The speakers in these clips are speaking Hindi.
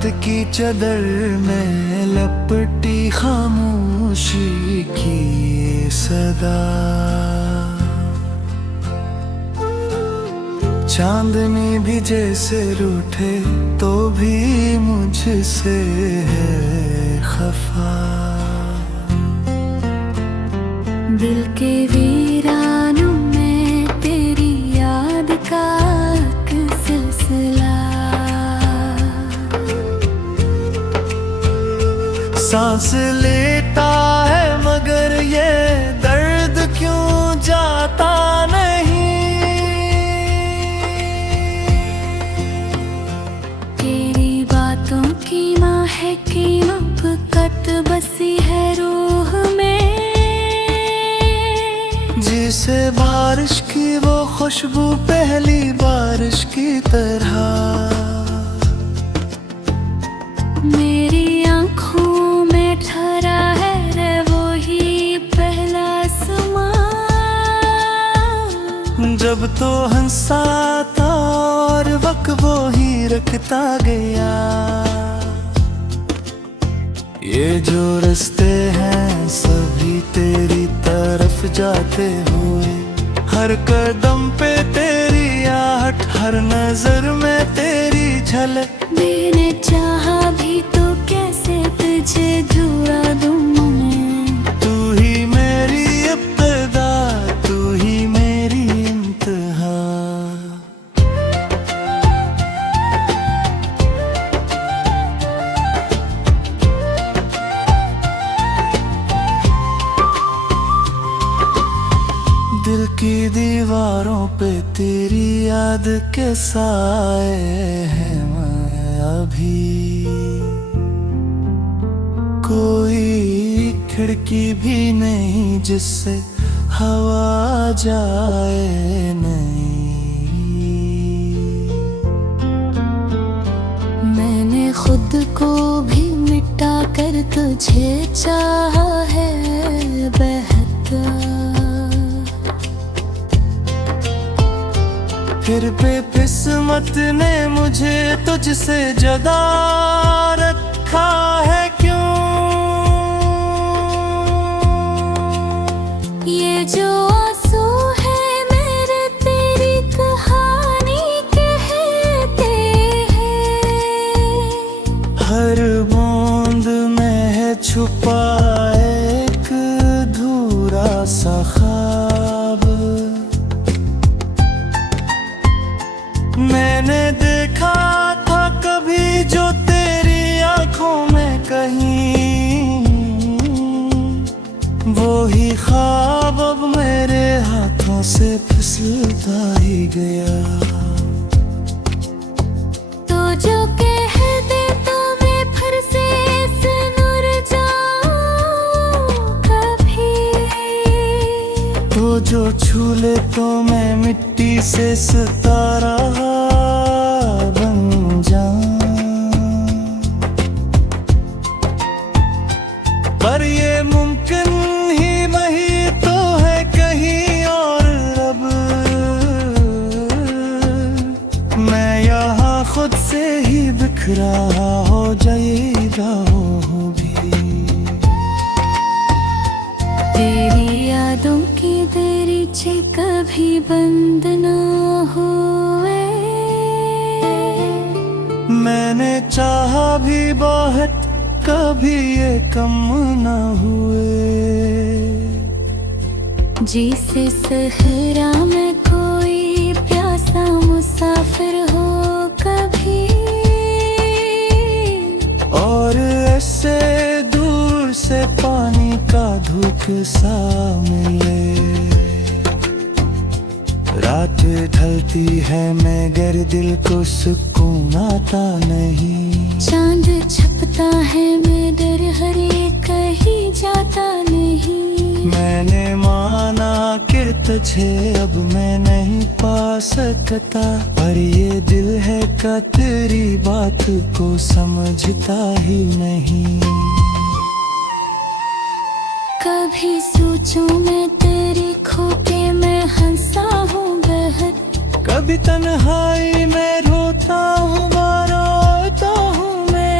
रात की चादर में लपटी खामोशी की सदा। चांदनी भी जैसे रूठे तो भी मुझसे है खफा। दिल के वीरानों में तेरी याद का एक सिलसिला। सांस लेता है मगर ये दर्द क्यों जाता नहीं। तेरी बातों की महकी मुहब्बत बसी है रूह में। जिसे बारिश की वो खुशबू पहली बारिश की तरह। मेरी आँखों में ठहरा है वो ही पहला समा। जब तो हंसा था और वक्त वो ही रखता गया। ये जो रास्ते हैं सभी तेरी तरफ जाते हुए। हर कदम पे तेरी आहट, हर नजर में तेरी झलक। मैंने चाहा भी तो कैसे तुझे जुड़ा दूं मैं। तू ही मेरी इब्तिदा, तू ही मेरी इंतहा। दिल की दीवारों पे तेरी याद के साए हैं अभी। कोई खिड़की भी नहीं जिससे हवा जाए नहीं। मैंने खुद को भी मिटा कर तुझे चाहा है बेहतर। फिर बेकिस्मत ने मुझे तुझसे जुदा रखा है क्यों। ये जो आंसू है मेरे तेरी कहानी कहते हैं। हर बूंद में है छुपा एक अधूरा सा ख्वाब। मैंने देखा था कभी जो तेरी आंखों में कहीं। वो ही ख्वाब अब मेरे हाथों से फिसलता ही गया। तो जो कह दे तो मैं फिर से सुनुर जाऊं कभी। तो जो छू ले तो मैं मिट्टी से सितारा बन जाऊं। पर ये मुमकिन ही नहीं तो है कहीं और अब। मैं यहाँ खुद से ही बिखरा हो जाएगा हूँ भी। तेरी यादों की दरीचे कभी बंद ना हुए। मैंने चाहा भी बहुत कभी ये कम न हुए। जिसे सहरा में कोई प्यासा मुसाफिर हो कभी। और ऐसे दूर से पानी का धूप सा मिले। रात ढलती है मगर दिल को सुकून आता नहीं। चांद छपता है मगर हर एक कहीं जाता नहीं। मैंने माना कि तुझे अब मैं नहीं पा सकता। पर ये दिल है का तेरी बात को समझता ही नहीं। कभी सोचूं मैं तेरी खो के मैं हंसा हूँ बहुत। कभी तन्हाई में रोता हूँ, रोता हूँ मैं।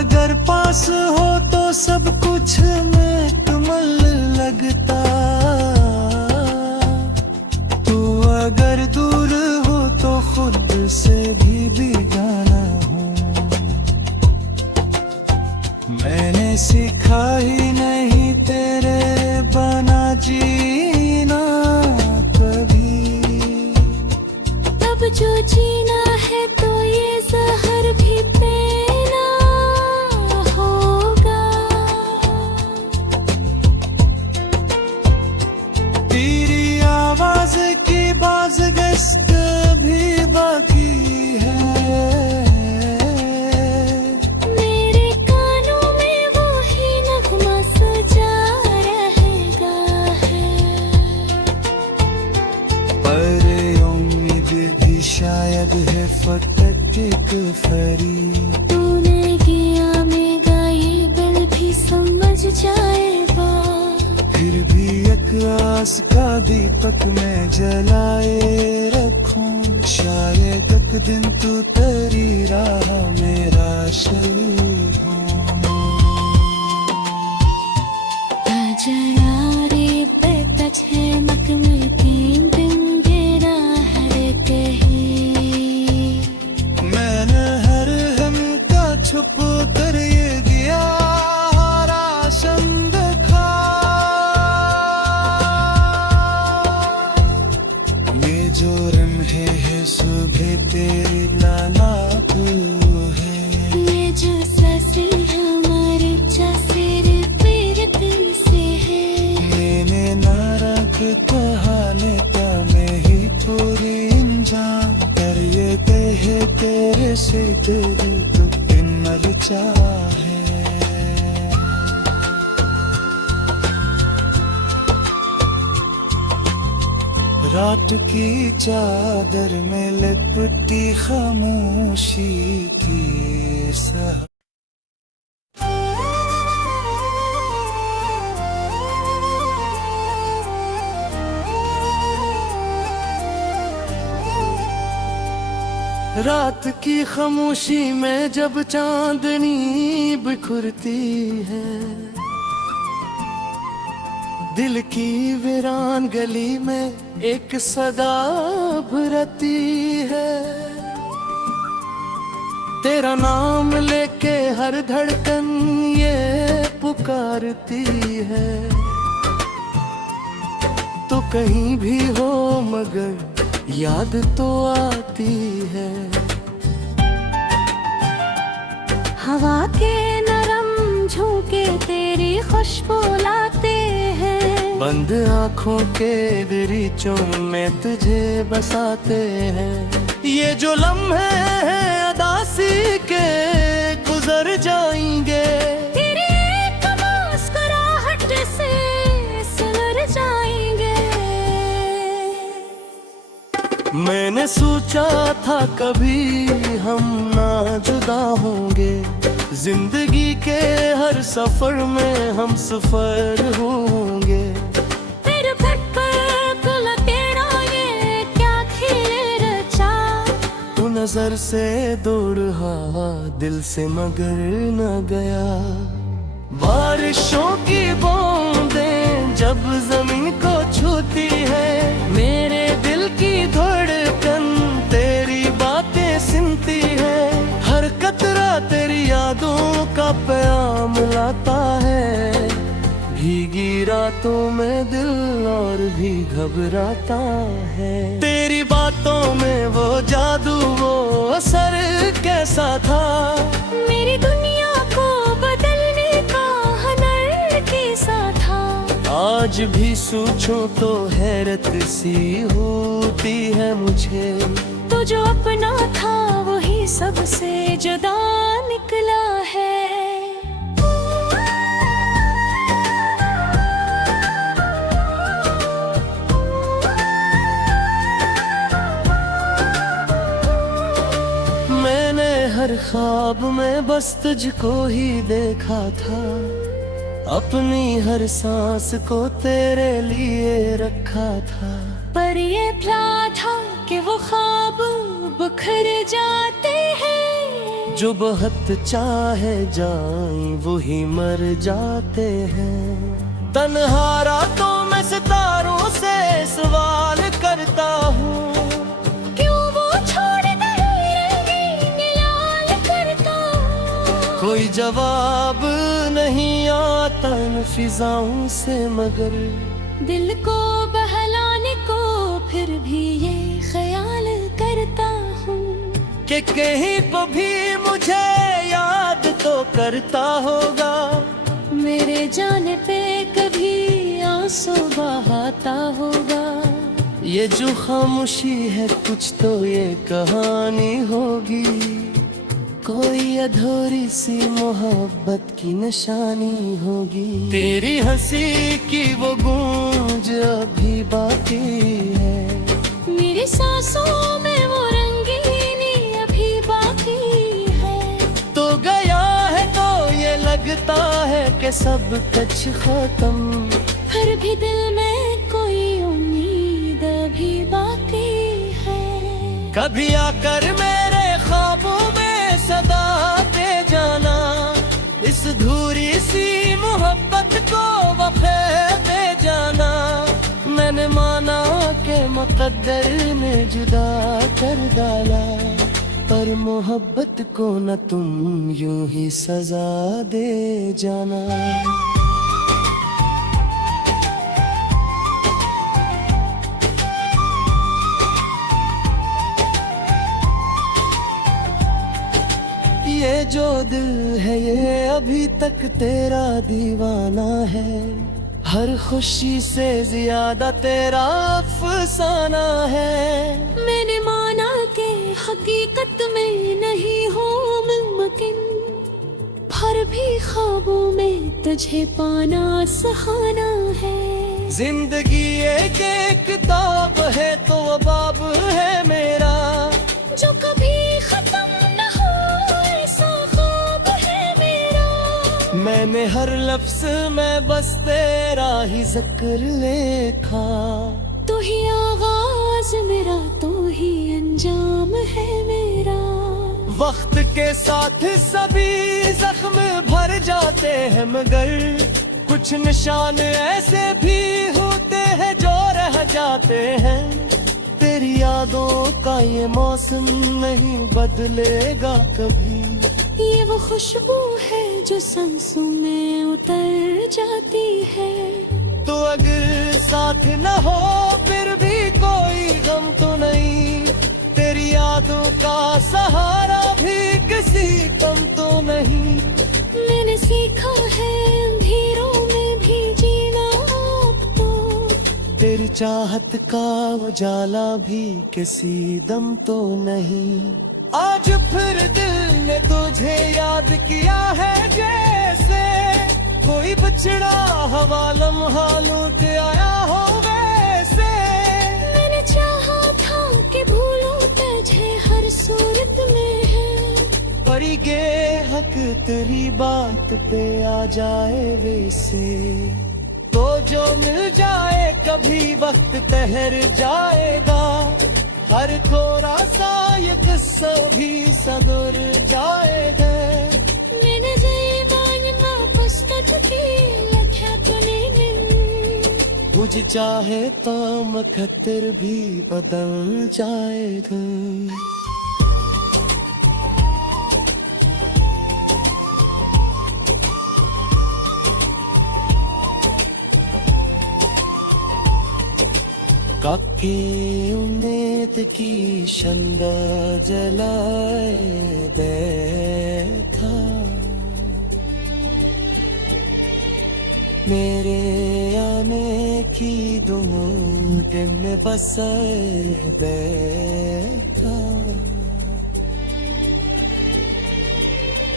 अगर पास हो तो सब कुछ मुकम्मल लगता, तू अगर दूर हो तो खुद से भी बेगाना हूँ। मैंने सीखा ही नहीं तेरे बना जीना कभी, अब जो जीना है तो ये जहर भी पीना होगा। तेरी आवाज की बाज गश्त भी बाकी है, मेरे कानों में वो ही नगमा सजा रहेगा है। पर उम्मीद भी शायद है फकत एक फरी, तूने किया मेरा ये दिल भी समझ जाएगा। फिर भी एक आस का दीपक मैं जलाए रखूं, शायद एक दिन तू तेरी राह मेरा शल हो। जला रे पे तच है मक में तीन दिन गिरा हर कहीं। मैंने हर हम का छुप कर ये दिया राशन देखा, ये जो रम्हे है सुबह तेरी लाला को है, ये जो सांसें हमारे चसेर पीरत से है। मैंने ना रख कहाने का मैं ही पूरी इंजाम कर ये कहे तेरे से दिल तो मर चाहे। रात की चादर में लिपटी खामोशी की सह रात की खामोशी में जब चांदनी बिखरती है, दिल की वीरान गली में एक सदा भरती है। तेरा नाम लेके हर धड़कन ये पुकारती है, तो कहीं भी हो मगर याद तो आती है। हवा के नरम झोंके तेरी खुशबू लाते हैं, बंद आँखों के दरीचों में तुझे बसाते हैं। ये जो लम्हे हैं अदासी के गुजर जाएंगे, तेरी एक मुस्कुराहट से सुलझ जाएंगे। मैंने सोचा था कभी हम ना जुदा होंगे, जिंदगी के हर सफर में हम सफर होंगे। फिर खुला तेरा ये क्या खेल रचा, तू नजर से दूर हा दिल से मगर न गया। बारिशों की बूंदें जब जमीन को छूती है, मेरे दिल की धड़कन तेरी बातें सुनती है। हर कतरा तेरी यादों का प्याम लाता है, भीगी रातों में दिल और भी घबराता है। तेरी बातों में वो जादू वो असर कैसा था, मेरी दुनिया को बदलने का हुनर कैसा था। आज भी सोचूं तो हैरत सी होती है मुझे, तो जो अपना था वही सबसे जुदा निकला है। मैंने हर ख्वाब में बस तुझको ही देखा था, अपनी हर सांस को तेरे लिए रखा था। पर ये प्यार था कि वो ख्वाब बिखर जाते हैं, जो बहुत चाहे जाएं वही मर जाते हैं। तन्हा रातों में सितारों से सवाल करता हूँ, क्यों वो छोड़ गए रंगीन लाल करता हूँ। कोई जवाब नहीं आता इन फिजाओं से मगर दिल को बहलाने को फिर भी ये ख्याल करता हूँ कि कहीं को भी मुझे याद तो करता होगा। मेरे जाने पे कभी आंसू बहाता होगा। ये जो खामोशी है कुछ तो ये कहानी होगी, कोई अधूरी सी मोहब्बत की निशानी होगी। तेरी हंसी की वो गूंज अभी बाकी है, मेरी सांसों में वो रंगीनी अभी बाकी है। तो गया है तो ये लगता है कि सब कुछ खत्म, फिर भी दिल में कोई उम्मीद अभी बाकी है। कभी आकर मेरे ख्वाबों में सदा दे जाना, इस धूरी सी मोहब्बत को वफा दे जाना। मैंने माना कि मुकद्दर ने जुदा कर डाला, पर मोहब्बत को न तुम यूं ही सजा दे जाना। ये जो दिल है ये अभी तक तेरा दीवाना है, हर खुशी से ज्यादा तेरा अफसाना है। मैंने माना कि हकीकत में नहीं हो मुमकिन, फिर भी ख्वाबों में तुझे पाना सुहाना है। जिंदगी एक किताब है तो बाब है मेरा, जो कभी खत्म न हो ऐसा ख्वाब है मेरा। मैंने हर लफ्ज में बस तेरा ही जिक्र लिखा। तो ही आगाज मेरा तो ही अंजाम है मेरा। वक्त के साथ सभी जख्म भर जाते हैं मगर कुछ निशान ऐसे भी होते हैं जो रह जाते हैं। तेरी यादों का ये मौसम नहीं बदलेगा कभी, ये वो खुशबू है जो सांसों में उतर जाती है। तो अगर साथ न हो फिर भी कोई गम तो नहीं, तेरी यादों का सहारा भी किसी कम तो नहीं। मैंने सीखा है अंधेरों में भी जीना अब तो, तेरी चाहत का उजाला भी किसी दम तो नहीं। आज फिर दिल ने तुझे याद किया है जैसे कोई बछड़ा हवा लम्हा लूट आया हो वैसे। मैंने चाहा था कि भूलूं तुझे हर सूरत में है, पर ये हक तेरी बात पे आ जाए वैसे। तो जो मिल जाए कभी वक्त ठहर जाएगा, हर थोड़ा सा ये किस्सा भी सदुर जाएगा। मैंने ज़बान पुस्तक की लिखा तूने, मुझे चाहे तो मखतर भी बदल जाएगा। काके उम्मीद की शंदा जलाए देखा, मेरे आने की दुमुमकिन में बस देखा।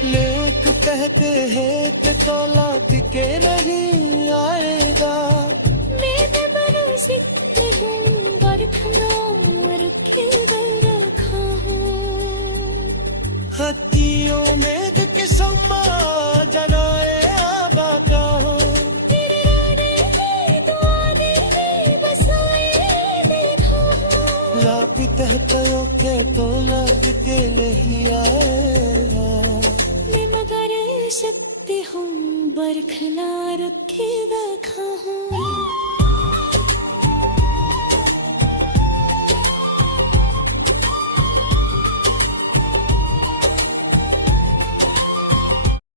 लोग कहते हैं कि तौलाद के नहीं आएगा, मेरे बरसी रखा हूँ। हत्तियों में के सम्मा जनाए आबा का हो, तेरे राने की दुआने में बसाए देखा हूँ। लापित है के तो लग के नहीं आएगा। सकती हूँ बरखला रखे बैठा हूँ